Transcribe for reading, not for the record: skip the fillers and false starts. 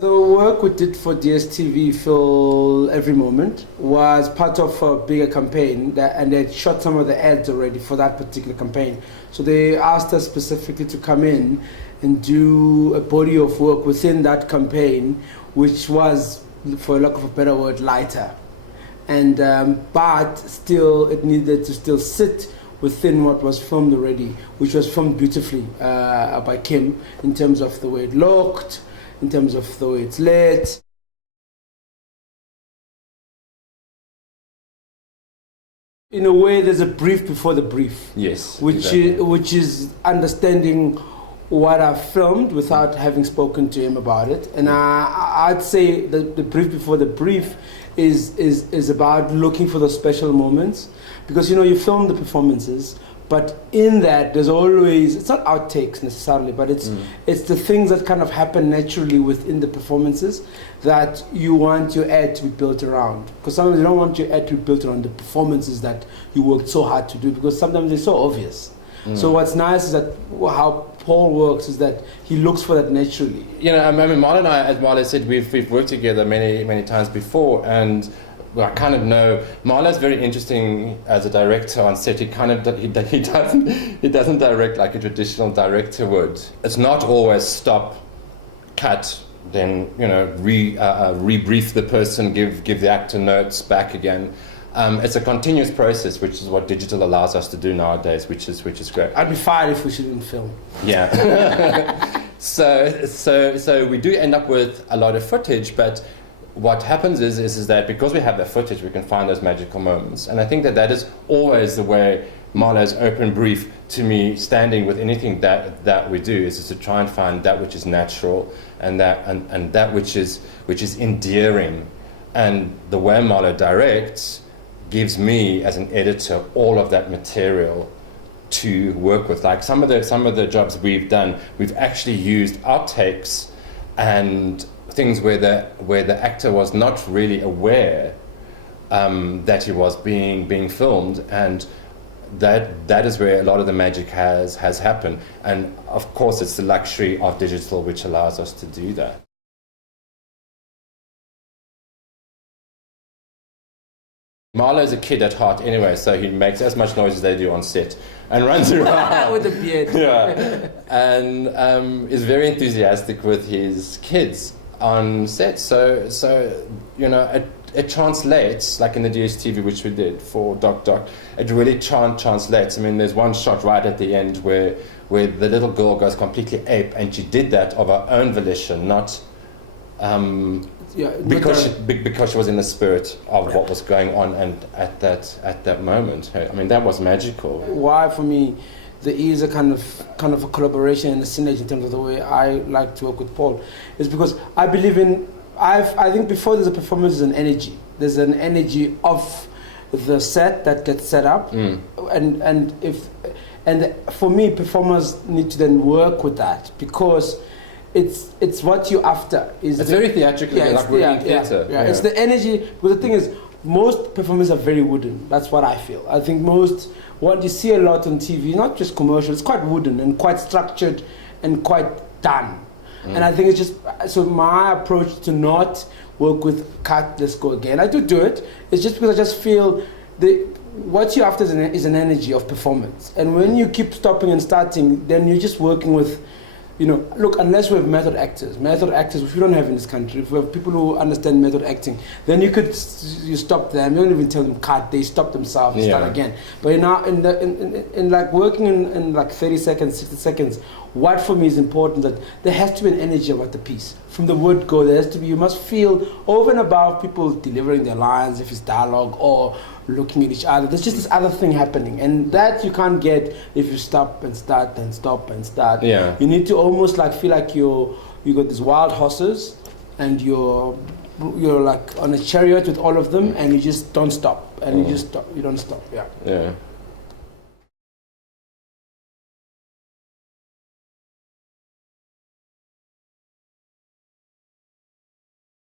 The work we did for DSTV Fill Every Moment was part of a bigger campaign and they shot some of the ads already for that particular campaign. So they asked us specifically to come in and do a body of work within that campaign, which was, for lack of a better word, lighter. And but still, it needed to still sit within what was filmed already, which was filmed beautifully by Kim in terms of the way it looked, in terms of the way it's lit. In a way, there's a brief before the brief. Yes. Which exactly. which is understanding what I've filmed without having spoken to him about it. And I'd say that the brief before the brief is about looking for those special moments, because you film the performances, but in that there's always, it's not outtakes necessarily, but it's the things that kind of happen naturally within the performances that you want your ad to be built around. Because sometimes you don't want your ad to be built around the performances that you worked so hard to do, because sometimes they're so obvious. So what's nice is that how Paul works is that he looks for that naturally. I mean, Malo and I, as Malo said, we've worked together many times before, and I kind of know Marlo's very interesting as a director on set. He doesn't direct like a traditional director would. It's not always stop, cut, then rebrief the person, give the actor notes back again. It's a continuous process, which is what digital allows us to do nowadays, which is great. I'd be fired if we shouldn't film. Yeah. So we do end up with a lot of footage, but what happens is that because we have that footage, we can find those magical moments. And I think that is always the way Marlo's open brief to me, standing with anything that we do, is to try and find that which is natural and that which is endearing. And the way Malo directs gives me, as an editor, all of that material to work with. Like some of the jobs we've done, we've actually used outtakes and things where the actor was not really aware that he was being filmed, and that is where a lot of the magic has happened. And of course, it's the luxury of digital which allows us to do that. Marlo's a kid at heart anyway, so he makes as much noise as they do on set and runs around with a beard. Yeah, and is very enthusiastic with his kids on set. So it translates, like in the DSTV, which we did for Doc. It really translates. I mean, there's one shot right at the end where the little girl goes completely ape, and she did that of her own volition, not because she was in the spirit of what was going on and at that moment. I mean, that was magical. Why, for me, there is a kind of a collaboration and a synergy in terms of the way I like to work with Paul, is because I believe in, I think before there's a performance, there's an energy. There's an energy of the set that gets set up, and for me, performers need to then work with that, because it's what you're after. It's very theatrical, like we're in theatre. Yeah, it's the energy. But the thing is, most performances are very wooden. That's what I feel. I think what you see a lot on TV, not just commercial, it's quite wooden and quite structured and quite done. And I think it's just, so my approach to not work with cut, let's go again. I do it. It's just because I just feel what you're after is an energy of performance. And when you keep stopping and starting, then you're just working with, look, unless we have method actors, which we don't have in this country, if we have people who understand method acting, then you stop them, you don't even tell them cut, they stop themselves and start again. But in like working in like 30 seconds, 60 seconds, what for me is important, that there has to be an energy about the piece. From the word go, there has to be, you must feel over and above people delivering their lines, if it's dialogue or looking at each other. There's just this other thing happening, and that you can't get if you stop and start and stop and start. Yeah. You need to almost like feel like you got these wild horses, and you're like on a chariot with all of them, and you just don't stop, and you don't stop. Yeah.